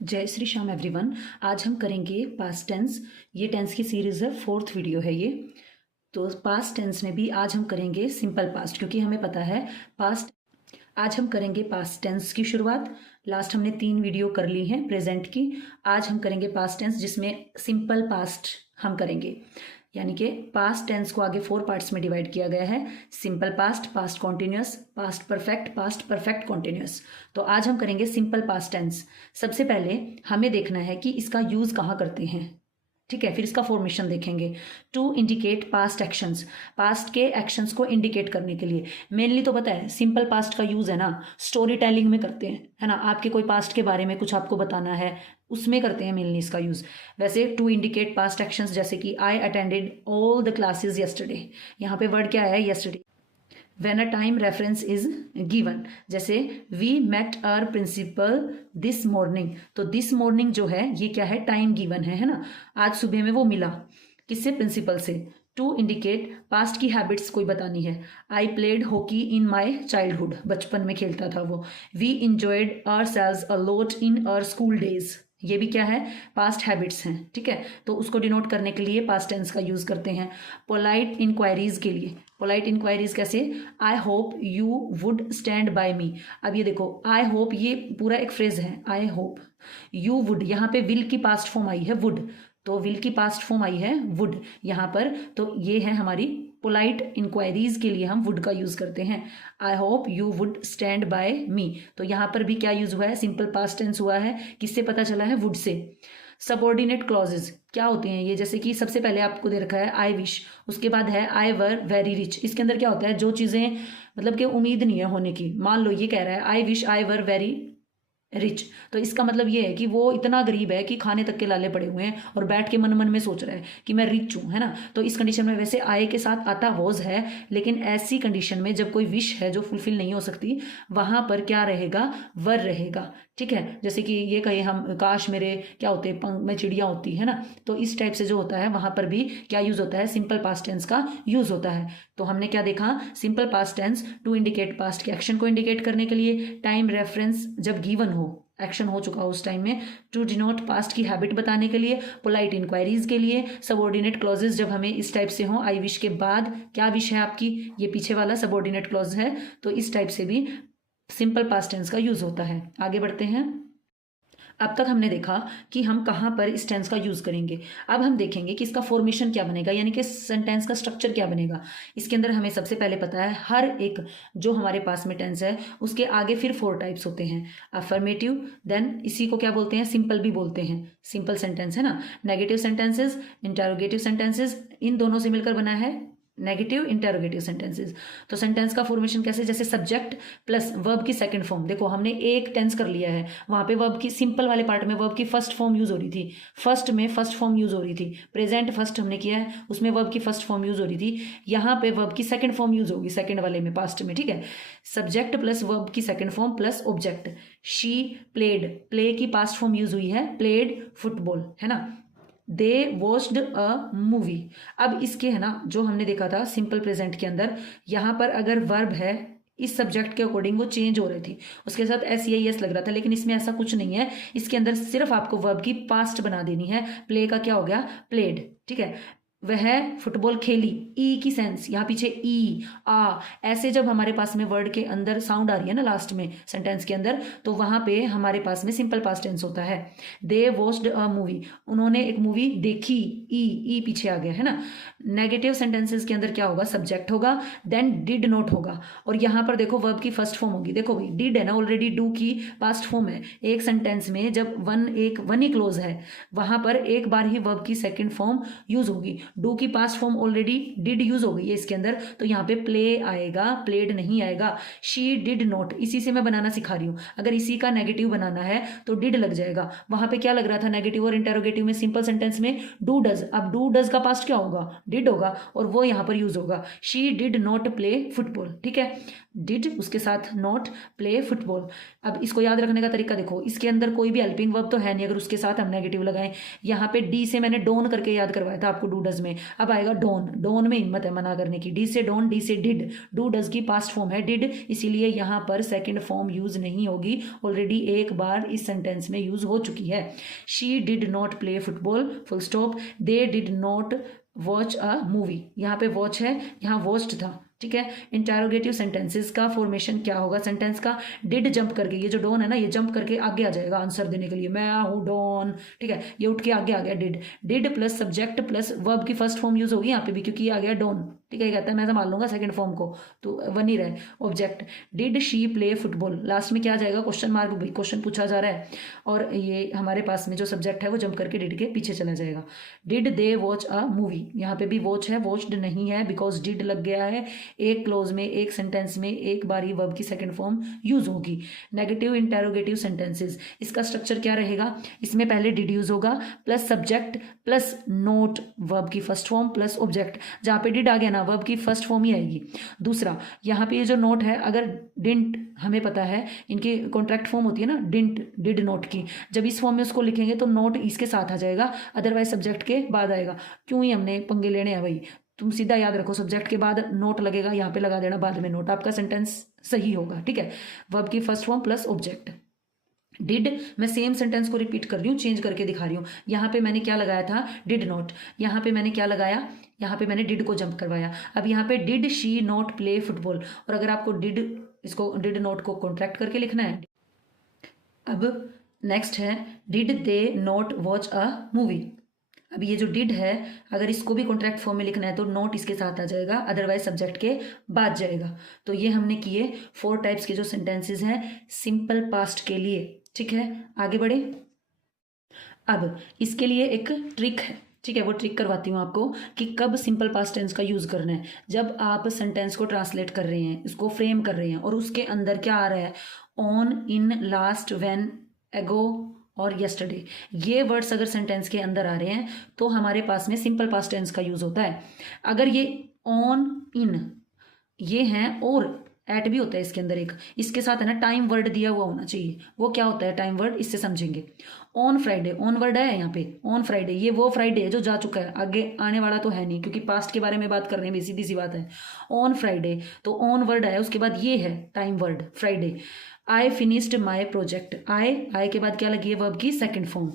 जय श्री श्याम एवरीवन। आज हम करेंगे पास्ट टेंस। ये टेंस की सीरीज है, 4th वीडियो है ये। तो पास्ट टेंस में भी आज हम करेंगे सिंपल पास्ट, क्योंकि हमें पता है पास्ट। आज हम करेंगे पास्ट टेंस की शुरुआत। लास्ट हमने 3 वीडियो कर ली हैं प्रेजेंट की। आज हम करेंगे पास्ट टेंस जिसमें सिंपल पास्ट हम करेंगे, यानी कि पास्ट टेंस को आगे 4 पार्ट्स में डिवाइड किया गया है। Simple past, past continuous, past perfect continuous. तो आज हम करेंगे सिंपल पास्ट टेंस। सबसे पहले हमें देखना है कि इसका यूज कहाँ करते हैं, ठीक है। फिर इसका फॉर्मेशन देखेंगे। To indicate past actions, past के एक्शंस को इंडिकेट करने के लिए मेनली तो पता है सिंपल पास्ट का यूज है ना, स्टोरी टेलिंग में करते हैं, है ना। आपके कोई पास्ट के बारे में कुछ आपको बताना है, उसमें करते हैं मेनली इसका यूज। वैसे टू इंडिकेट पास्ट एक्शंस, जैसे कि I attended all the classes yesterday, यहाँ पे वर्ड क्या है, yesterday. When a time reference is given, जैसे we met our principal this morning, तो this morning जो है ये क्या है, टाइम गिवन है ना। आज सुबह में वो मिला, किससे, प्रिंसिपल से। टू इंडिकेट पास्ट की हैबिट्स कोई बतानी है। I played hockey in my childhood, बचपन में खेलता था वो। We enjoyed ourselves a lot in our school days, ये भी क्या है, पास्ट हैबिट्स हैं, ठीक है। तो उसको डिनोट करने के लिए पास्ट टेंस का यूज करते हैं। पोलाइट इंक्वायरीज के लिए, पोलाइट इंक्वायरीज कैसे, I hope you would stand by me. अब ये देखो, आई होप ये पूरा एक फ्रेज है, आई होप यू वुड, यहाँ पे विल की पास्ट फॉर्म आई है वुड, तो विल की पास्ट फॉर्म आई है वुड यहाँ पर। तो ये है हमारी पोलाइट इंक्वायरीज के लिए हम वुड का यूज करते हैं। I hope you would stand by me, तो यहाँ पर भी क्या यूज हुआ है, सिंपल पास्ट टेंस हुआ है। किससे पता चला है, वुड से। सबऑर्डिनेट क्लॉजेज क्या होते हैं ये, जैसे कि सबसे पहले आपको दे रखा है आई विश, उसके बाद है आई वर वेरी रिच। इसके अंदर क्या होता है, जो चीजें मतलब कि उम्मीद नहीं है होने की, मान लो ये कह रहा है I wish I were very rich, तो इसका मतलब ये है कि वो इतना गरीब है कि खाने तक के लाले पड़े हुए हैं और बैठ के मन मन में सोच रहा है कि मैं रिच हूं, है ना। तो इस कंडीशन में वैसे आय के साथ आता वॉज है, लेकिन ऐसी कंडीशन में जब कोई विश है जो फुलफिल नहीं हो सकती, वहां पर क्या रहेगा, वर रहेगा, ठीक है। जैसे कि ये कहे हम, काश मेरे क्या होते पंख में चिड़िया होती, है ना। तो इस टाइप से जो होता है वहां पर भी क्या यूज होता है, सिंपल पास्ट टेंस का यूज होता है। तो हमने क्या देखा, simple past tense to indicate past के एक्शन को इंडिकेट करने के लिए, टाइम रेफरेंस जब गिवन हो, एक्शन हो चुका हो उस टाइम में, टू डिनोट पास्ट की हैबिट बताने के लिए, पोलाइट इंक्वायरीज के लिए, सबऑर्डिनेट क्लॉजेज जब हमें इस टाइप से हो, आई विश के बाद क्या विश है आपकी, ये पीछे वाला सबऑर्डिनेट क्लॉज है, तो इस टाइप से भी सिंपल पास्ट टेंस का यूज होता है। आगे बढ़ते हैं। अब तक हमने देखा कि हम कहाँ पर इस टेंस का यूज करेंगे। अब हम देखेंगे कि इसका फॉर्मेशन क्या बनेगा, यानी कि सेंटेंस का स्ट्रक्चर क्या बनेगा। इसके अंदर हमें सबसे पहले पता है हर एक जो हमारे पास में टेंस है उसके आगे फिर 4 टाइप्स होते हैं। अफर्मेटिव, देन इसी को क्या बोलते हैं, सिंपल भी बोलते हैं, सिंपल सेंटेंस, है ना। नेगेटिव सेंटेंसेस, इंटरोगेटिव सेंटेंसेस, इन दोनों से मिलकर बना है नेगेटिव इंटरोगेटिव सेंटेंसेस। तो सेंटेंस का फॉर्मेशन कैसे, जैसे सब्जेक्ट प्लस वर्ब की सेकंड फॉर्म। देखो हमने एक टेंस कर लिया है, वहां पे वर्ब की सिंपल वाले पार्ट में वर्ब की फर्स्ट फॉर्म यूज हो रही थी, फर्स्ट में फर्स्ट फॉर्म यूज हो रही थी। प्रेजेंट फर्स्ट हमने किया है, उसमें वर्ब की फर्स्ट फॉर्म यूज हो रही थी, यहाँ पे वर्ब की सेकंड फॉर्म यूज होगी, सेकंड वाले में पास्ट में, ठीक है। सब्जेक्ट प्लस वर्ब की second form plus object. She played, play की पास्ट फॉर्म यूज हुई है, प्लेड फुटबॉल, है ना। दे वॉच्ड अ मूवी। अब इसके है ना, जो हमने देखा था सिंपल प्रेजेंट के अंदर, यहाँ पर अगर वर्ब है इस सब्जेक्ट के अकॉर्डिंग वो चेंज हो रही थी, उसके साथ एस या एस लग रहा था, लेकिन इसमें ऐसा कुछ नहीं है। इसके अंदर सिर्फ आपको वर्ब की पास्ट बना देनी है। प्ले का क्या हो गया, प्लेड, ठीक है। वह फुटबॉल खेली, ई की सेंस, यहाँ पीछे ई आ, ऐसे जब हमारे पास में वर्ड के अंदर साउंड आ रही है ना लास्ट में सेंटेंस के अंदर, तो वहां पे हमारे पास में सिंपल पास्ट टेंस होता है। दे वॉच्ड अ मूवी, उन्होंने एक मूवी देखी, ई पीछे आ गया, है ना। नेगेटिव सेंटेंसेस के अंदर क्या होगा, सब्जेक्ट होगा, देन डिड नॉट होगा, और यहाँ पर देखो वर्ब की फर्स्ट फॉर्म होगी। देखो भाई डिड है ना, ऑलरेडी डू की पास्ट फॉर्म है। एक सेंटेंस में जब वन ही क्लोज है, वहां पर एक बार ही वर्ब की सेकेंड फॉर्म यूज होगी। डू की past form already did use हो गई है इसके अंदर, तो यहाँ पे प्ले आएगा, प्लेड नहीं आएगा। शी डिड नॉट, इसी से मैं बनाना सिखा रही हूँ, अगर इसी का नेगेटिव बनाना है तो डिड लग जाएगा। वहां पे क्या लग रहा था, नेगेटिव और इंटेरोगेटिव में, सिंपल सेंटेंस में डू डज, अब डू डज का पास्ट क्या होगा, डिड होगा, और वो यहाँ पर यूज होगा। She did not play football, ठीक है। डिड उसके साथ नॉट, प्ले फुटबॉल। अब इसको याद रखने का तरीका देखो, इसके अंदर कोई भी हेल्पिंग वर्ब तो है नहीं, अगर उसके साथ हम नेगेटिव लगाएं। यहाँ पे डी से मैंने डोन करके याद करवाया था आपको, डू डज डज में। अब आएगा डोन, डोन में हिम्मत है मना करने की। डी से डोन, डी से डिड, डू डज की पास्ट फॉर्म है डिड, इसीलिए यहाँ पर सेकंड फॉर्म यूज नहीं होगी, ऑलरेडी एक बार इस सेंटेंस में यूज हो चुकी है। She did not play football, full stop. They did not watch a movie, यहाँ पे वॉच है, यहाँ वॉच्ड था, ठीक है। इंटरोगेटिव सेंटेंसेस का फॉर्मेशन क्या होगा सेंटेंस का, डिड जंप करके, ये जो डॉन है ना ये जंप करके आगे आ जाएगा आंसर देने के लिए, मैं हूँ डॉन, ठीक है, ये उठ के आगे आ गया did. Did plus subject plus verb की फर्स्ट फॉर्म यूज होगी यहाँ पे भी, क्योंकि ये आ गया डॉन, ठीक है, कहता है मैं संभाल लूंगा सेकंड फॉर्म को, तो वन ही रहे object. Did she play football, last में क्या आ जाएगा क्वेश्चन मार्क, भाई क्वेश्चन पूछा जा रहा है, और ये हमारे पास में जो सब्जेक्ट है वो जंप करके डिड के पीछे चला जाएगा। Did they watch a movie, यहाँ पे भी वॉच है, वॉच्ड नहीं है, बिकॉज डिड लग गया है, एक क्लोज में एक सेंटेंस में एक बार ही वर्ब की सेकंड फॉर्म यूज होगी। नेगेटिव इंटेरोगेटिव सेंटेंसेस, इसका स्ट्रक्चर क्या रहेगा, इसमें पहले डिड यूज होगा plus subject plus note verb की फर्स्ट फॉर्म प्लस ऑब्जेक्ट, जहां पे डिड आ गया ना वर्ब की फर्स्ट फॉर्म ही आएगी। दूसरा यहाँ पे ये जो नोट है, अगर डिंट हमें पता है इनकी कॉन्ट्रैक्ट फॉर्म होती है ना डिंट डिड नोट की, जब इस फॉर्म में उसको लिखेंगे तो नोट इसके साथ आ जाएगा, अदरवाइज सब्जेक्ट के बाद आएगा। क्यों ही हमने पंगे लेने हैं भाई, तुम सीधा याद रखो सब्जेक्ट के बाद नोट लगेगा, यहाँ पे लगा देना बाद में नोट, आपका सेंटेंस सही होगा, ठीक है। वर्ब की first form plus object. Did, मैं सेम सेंटेंस को रिपीट कर रही हूँ, चेंज करके दिखा रही हूँ। यहाँ पे मैंने क्या लगाया था डिड नॉट, यहाँ पे मैंने क्या लगाया, यहाँ पे मैंने डिड को जंप करवाया। अब यहाँ पे did she not play football, और अगर आपको डिड, इसको डिड नॉट को कॉन्ट्रैक्ट करके लिखना है। अब नेक्स्ट है did they not watch a movie. अब ये जो डिड है, अगर इसको भी कॉन्ट्रैक्ट फॉर्म में लिखना है तो नोट इसके साथ आ जाएगा, अदरवाइज सब्जेक्ट के बाद जाएगा। तो ये हमने किए 4 टाइप्स के जो सेंटेंसेस हैं सिंपल पास्ट के लिए, ठीक है। आगे बढ़े, अब इसके लिए एक ट्रिक है, ठीक है, वो ट्रिक करवाती हूँ आपको कि कब सिंपल पास्ट टेंस का यूज करना है। जब आप सेंटेंस को ट्रांसलेट कर रहे हैं, इसको फ्रेम कर रहे हैं, और उसके अंदर क्या आ रहा है, ऑन, इन, लास्ट, व्हेन, एगो और यस्टरडे, ये वर्ड्स अगर सेंटेंस के अंदर आ रहे हैं तो हमारे पास में सिंपल पास्ट टेंस का यूज होता है। अगर ये ऑन, इन ये हैं, और एट भी होता है इसके अंदर एक, इसके साथ है ना टाइम वर्ड दिया हुआ होना चाहिए। वो क्या होता है टाइम वर्ड, इससे समझेंगे। ऑन फ्राइडे, ऑन वर्ड है यहाँ पे, ऑन फ्राइडे, ये वो फ्राइडे है जो जा चुका है, आगे आने वाला तो है नहीं, क्योंकि पास्ट के बारे में बात कर रहे हैं, सीधी सी बात है। ऑन फ्राइडे, तो ऑन वर्ड है, उसके बाद ये है time word Friday. I finished my project, I के बाद क्या लगी है वर्ब की second form.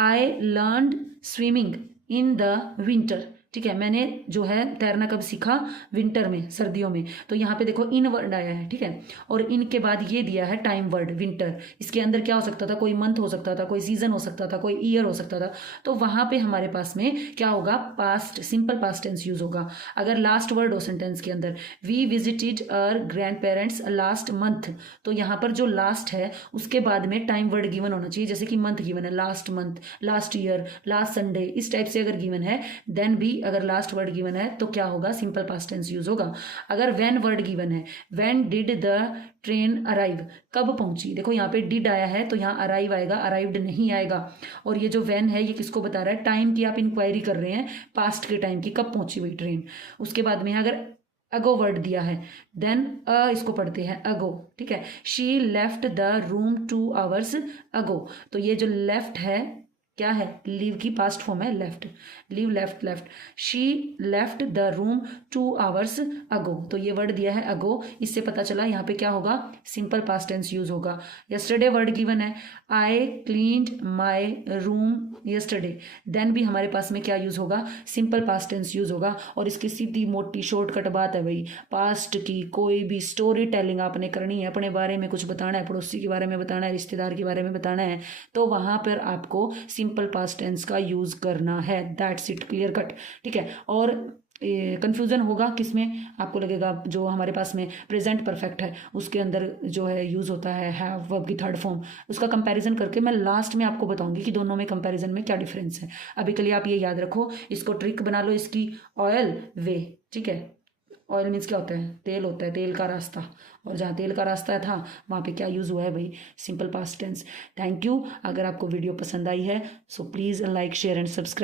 I learned swimming in the winter, ठीक है, मैंने जो है तैरना कब सीखा, विंटर में, सर्दियों में। तो यहाँ पे देखो इन वर्ड आया है, ठीक है, और इन के बाद ये दिया है टाइम वर्ड विंटर। इसके अंदर क्या हो सकता था, कोई मंथ हो सकता था, कोई सीजन हो सकता था, कोई ईयर हो सकता था। तो वहां पे हमारे पास में क्या होगा, past, simple past tense use होगा। अगर लास्ट वर्ड हो सेंटेंस के अंदर, we visited our grandparents last month, तो यहाँ पर जो लास्ट है उसके बाद में टाइम वर्ड गिवन होना चाहिए, जैसे कि मंथ गिवन है, last month, last year, last Sunday, इस टाइप से अगर गिवन है, देन भी अगर लास्ट वर्ड गिवन है तो क्या होगा, सिंपल पास्ट टेंस यूज होगा। अगर व्हेन वर्ड गिवन है, when did the train arrive, कब पहुंची, देखो यहाँ पे डिड आया है तो यहाँ अराइव आएगा, अराइव्ड नहीं आएगा। और ये जो व्हेन है ये किसको बता रहा है, टाइम की आप इंक्वायरी कर रहे हैं, पास्ट के टाइम की, कब पहुंची हुई ट्रेन। उसके बाद में अगर अगो वर्ड दिया है, देन इसको पढ़ते हैं अगो, ठीक है। She left the room 2 hours ago, तो ये जो लेफ्ट है क्या है, लीव की पास्ट फॉर्म है, left, leave, left, left. She left the room 2 hours ago, तो ये वर्ड दिया है अगो, इससे पता चला यहाँ पे क्या होगा, सिंपल पास्ट टेंस यूज होगा। यस्टरडे वर्ड गिवन है, I cleaned my room yesterday, then भी हमारे पास में क्या यूज होगा, सिंपल पास्ट टेंस यूज होगा। और इसकी सीधी मोटी शॉर्टकट बात है भाई, पास्ट की कोई भी स्टोरी टेलिंग आपने करनी है, अपने बारे में कुछ बताना है, पड़ोसी के बारे में बताना है, रिश्तेदार के बारे में बताना है, तो वहां पर आपको सिंपल पास्ट टेंस का यूज करना है, दैट्स इट, क्लियर कट, ठीक है। और कंफ्यूजन होगा किसमें, आपको लगेगा जो हमारे पास में प्रेजेंट परफेक्ट है उसके अंदर जो है यूज होता है हैव वर्ब की थर्ड फॉर्म, उसका कंपैरिजन करके मैं लास्ट में आपको बताऊंगी कि दोनों में कंपैरिजन में क्या डिफरेंस है। अभी के लिए आप ये याद रखो, इसको ट्रिक बना लो इसकी, ऑयल वे, ठीक है। ऑयल मीन्स क्या होता है, तेल होता है, तेल का रास्ता, और जहाँ तेल का रास्ता था वहाँ पे क्या यूज़ हुआ है भाई, simple past tense. Thank you. अगर आपको वीडियो पसंद आई है so please like, share and subscribe.